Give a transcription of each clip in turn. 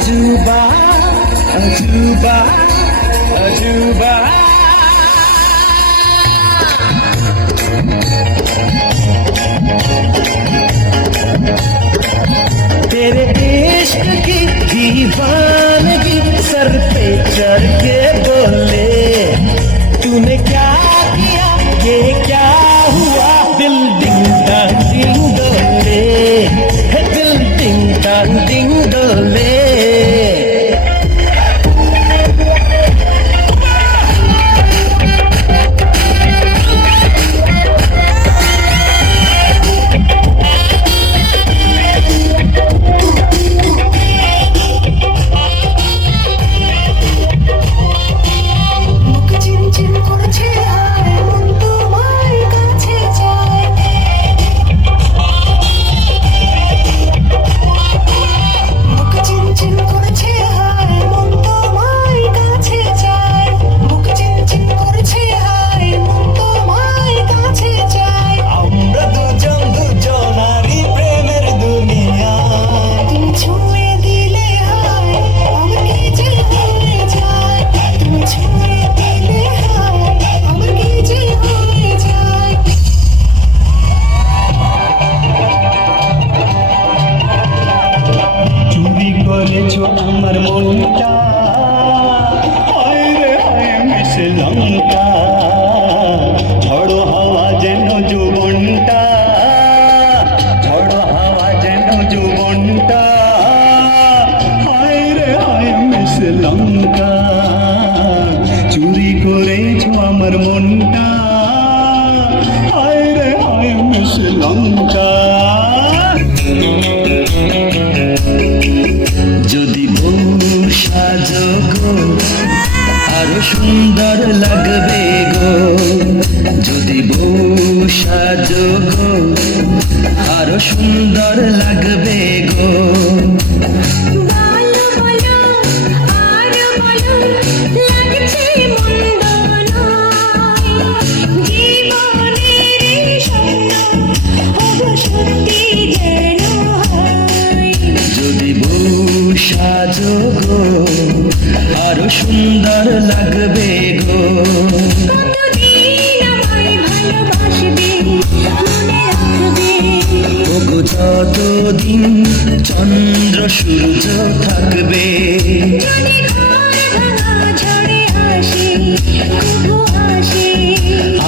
अजूबा अजूबा अजूबा तेरे इश्क की दीवानगी सर पे चढ़ के बोले तूने क्या किया ये क्या हुआ दिल डिंग डांग डिंग डोले है दिल डिंग डांग डिंग डोले আমার মনটা হায় রে হায় মিশে লঙ্কা ঝড়ো হাওয়া যেন যৌবনটা ঝড়ো হাওয়া যেন যৌবনটা হায় রে হায় মিশে লঙ্কা চুরি করেছো আমার মনটা হায় রে হায় মিশে লঙ্কা যদি বউ সাজো গো আরো সুন্দর লাগবে গো যদি বউ সাজো গো আরো সুন্দর লাগবে গো সাজো গো আরো সুন্দর লাগবে গো ওগো যতদিন চন্দ্র সূর্য থাকবে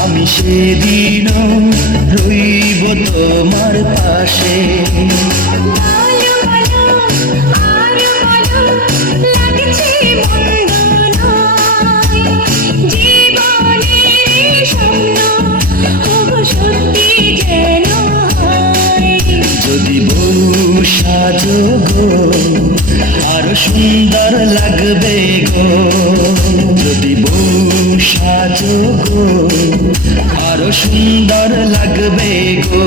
আমি সেদিনও রইব তোমার পাশে যদি বউ সাজো গো আরো সুন্দর লাগবে গো যদি বউ সাজো গো আরো সুন্দর লাগবে গো